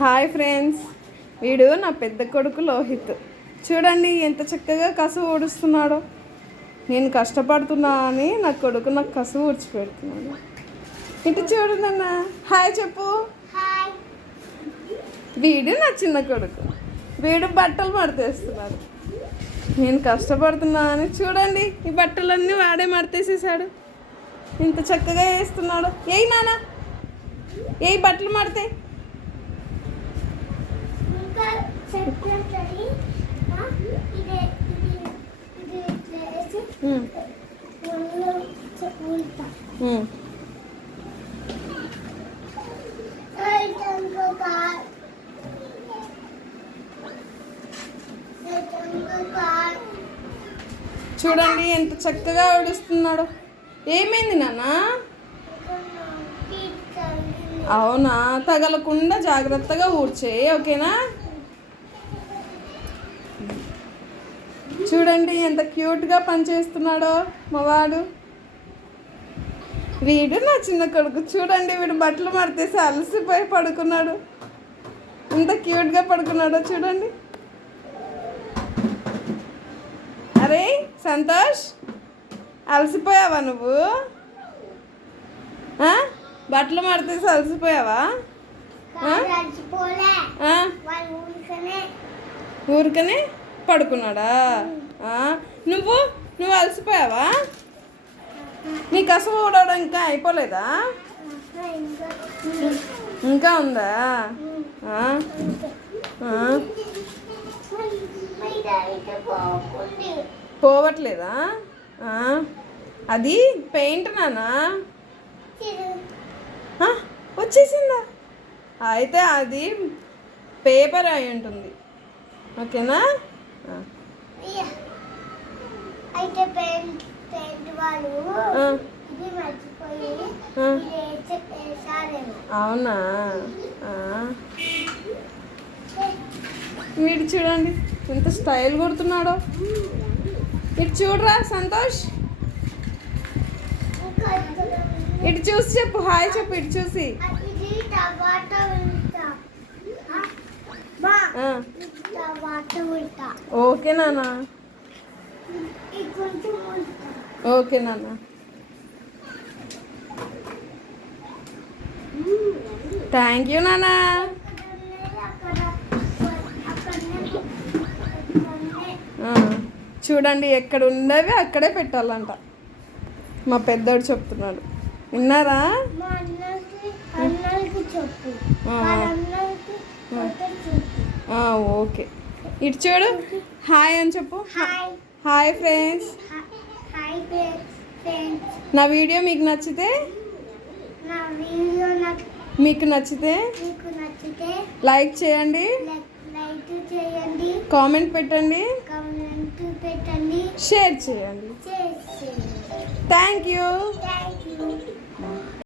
Hi friends, వీడు నా పెద్ద కొడుకు లోహిత్. చూడండి ఎంత చక్కగా కసువు ఊడుస్తున్నాడో. నేను కష్టపడుతున్నా అని నా కొడుకు నాకు కసువు ఊడ్చిపెడుతున్నాడు. ఇటు చూడు నాన్న, హాయ్ చెప్పు. వీడు నా చిన్న కొడుకు. వీడు బట్టలు మడతేస్తున్నాడు. నేను కష్టపడుతున్నా అని చూడండి, ఈ బట్టలన్నీ వాడే మడతేసేసాడు. ఇంత చక్కగా వేస్తున్నాడు. ఏయ్ నాన్న, ఏ బట్టలు మడితే చూడండి ఎంత చక్కగా ఊడుస్తున్నాడు. ఏమైంది నాన్న? అవునా, తగలకుండా జాగ్రత్తగా ఊడ్చేయి, ఓకేనా? చూడండి ఎంత క్యూట్గా పనిచేస్తున్నాడో మా వాడు. వీడు నా చిన్న కొడుకు. చూడండి వీడు బట్టలు మడతేసి అలసిపోయి పడుకున్నాడు. ఎంత క్యూట్గా పడుకున్నాడో చూడండి. అరే సంతోష్, అలసిపోయావా నువ్వు? బట్టలు మడతేసి అలసిపోయావా? ఊరికనే పడుకున్నాడా? నువ్వు అలసిపోయావా? నీ కసువు ఊడవడం ఇంకా అయిపోలేదా? ఇంకా ఉందా? పోవట్లేదా? అది పెయింట్ నానా. వచ్చేసిందా? అయితే అది పేపర్ అయి ఉంటుంది, ఓకేనా? అయితే పెయింట్ వాళ్ళు అవునా? వీడు చూడండి ఎంత స్టైల్ కొడుతున్నాడో. ఇటు చూడరా సంతోష్, ఇటు చూసి చెప్పు, హాయ్ చెప్పు. ఇటు చూసి ఓకే నాన్న, ఓకే నాన్న. థ్యాంక్ యూ నాన్న. చూడండి ఎక్కడ ఉండేవి అక్కడే పెట్టాలంట మా పెద్దోడు చెప్తున్నాడు. విన్నారా? ఓకే. ఇటు చూడు, హాయ్ అని చెప్పు. Hi friends. నా వీడియో మీకు నచ్చితే లైక్ చేయండి, కామెంట్ పెట్టండి, షేర్ చేయండి. Thank you.